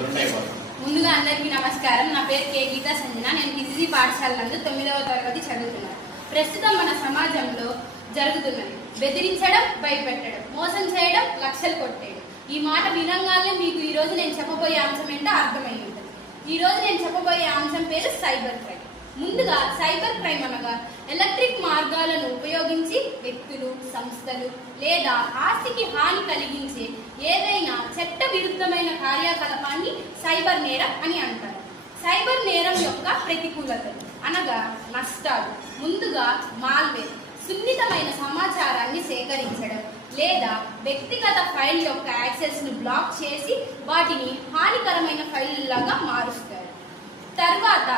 ముందుగా అందరికీ నమస్కారం. నా పేరు కే గీతా సంజన. నేను పిసిసి పాఠశాల నందు 9వ తరగతి చదువుతున్నాను. ప్రస్తుతం మన సమాజంలో జరుగుతున్నది బెదిరించడం, భయపెట్టడం, మోసం చేయడం, లక్షలు కొట్టేయడం. ఈ మాట వినంగానే మీకు ఈ రోజు నేను చెప్పబోయే అంశం ఏంటో అర్థమై ఉంటుంది. ఈ రోజు నేను చెప్పబోయే అంశం పేరు సైబర్ క్రైమ్. ముందుగా సైబర్ క్రైమ్ అనగా ఎలక్ట్రిక్ మార్గాలను ఉపయోగించి వ్యక్తులు, సంస్థలు లేదా ఆస్తికి హాని కలిగించే ఏదైనా చట్ట విరుద్ధమైన కార్యకలాపాన్ని సైబర్ నేరం అని అంటారు. సైబర్ నేరం యొక్క ప్రతికూలతలు అనగా నష్టాలు. ముందుగా మాల్వేర్, సున్నితమైన సమాచారాన్ని సేకరించడం లేదా వ్యక్తిగత ఫైల్ యొక్క యాక్సెస్ ను బ్లాక్ చేసి వాటిని హానికరమైన ఫైళ్లగా మారుస్తారు. తర్వాత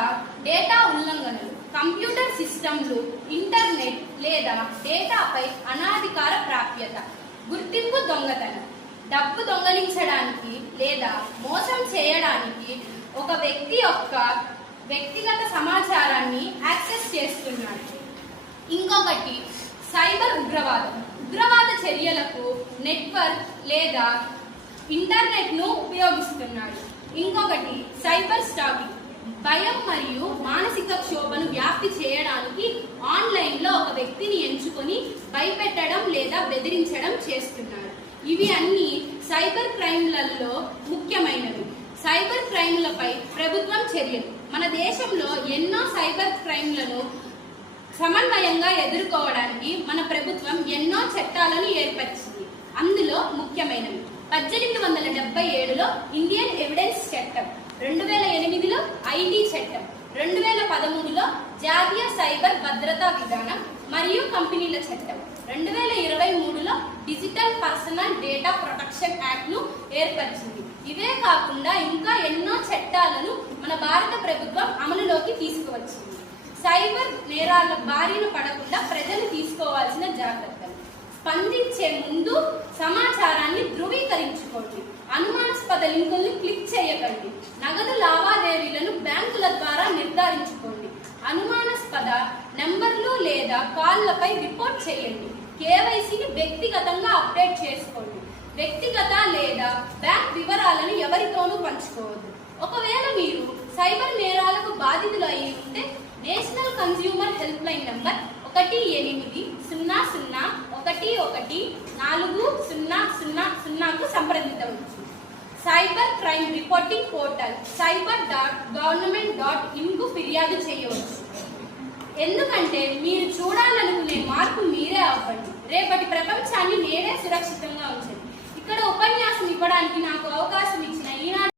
డేటా ఉల్లంఘనలు, కంప్యూటర్ సిస్టంలు, ఇంటర్నెట్ లేదా డేటాపై అనాధికార ప్రాప్యత. గుర్తింపు దొంగతనం, డబ్బు దొంగలించడానికి లేదా మోసం చేయడానికి ఒక వ్యక్తి యొక్క వ్యక్తిగత సమాచారాన్ని యాక్సెస్ చేస్తున్నాడు. ఇంకొకటి సైబర్ ఉగ్రవాదం. ఉగ్రవాద చర్యలకు నెట్వర్క్ లేదా ఇంటర్నెట్ ను ఉపయోగిస్తున్నాడు. ఇంకొకటి సైబర్ స్టాకింగ్. భయం మరియు మానసిక క్షోభను వ్యాప్తి చేయడానికి ఆన్లైన్ లో ఒక వ్యక్తిని ఎంచుకొని భయపెట్టడం లేదా బెదిరించడం చేస్తున్నారు. ఇవి అన్ని సైబర్ క్రైమ్లలో ముఖ్యమైనవి. సైబర్ క్రైమ్లపై ప్రభుత్వం చర్యలు. మన దేశంలో ఎన్నో సైబర్ క్రైమ్లను సమన్వయంగా ఎదుర్కోవడానికి మన ప్రభుత్వం ఎన్నో చట్టాలను ఏర్పరిచింది. అందులో ముఖ్యమైనవి 1877లో ఇండియన్ ఎవిడెన్స్ చట్టం, 2008లో ఐటీ చట్టం, 2013లో జాతీయ సైబర్ భద్రతా విధానం మరియు కంపెనీల చట్టం, 2023లో digital personal data protection act ను ఏర్పరిచింది. ఇవే కాకుండా ఇంకా ఎన్నో చట్టాలను మన భారత ప్రభుత్వం అమలులోకి తీసుకువచ్చింది. సైబర్ నేరాల బారిన పడకుండా ప్రజలు తీసుకోవాల్సిన జాగ్రత్తలు. స్పందించే ముందు సమాచారాన్ని ధృవీకరించుకోండి. అనుమానాస్పద లింకుల్ని క్లిక్ చేయకండి. నగదు లావాదేవీలను బ్యాంకుల ద్వారా నిర్ధారించుకోండి. అనుమానాస్పద నెంబర్లు లేదా కాల్లపై రిపోర్ట్ చేయండి. కేవైసీని వ్యక్తిగతంగా అప్డేట్ చేసుకోండి. వ్యక్తిగత లేదా బ్యాంక్ వివరాలను ఎవరితోనూ పంచుకోవద్దు. ఒకవేళ మీరు సైబర్ నేరాలకు బాధితులు అయి ఉంటే national consumer helpline number 1800114000కు సంప్రదించవచ్చు. Cyber crime reporting portal cyber.government.in కు ఫిర్యాదు చేయవచ్చు. ఎందుకంటే మీరు చూడాలనుకునే మార్పు మీరే అవ్వండి. రేపటి ప్రపంచాన్ని నేడే సురక్షితంగా ఉంచండి. ఇక్కడ ఉపన్యాసం ఇవ్వడానికి నాకు అవకాశం ఇచ్చిన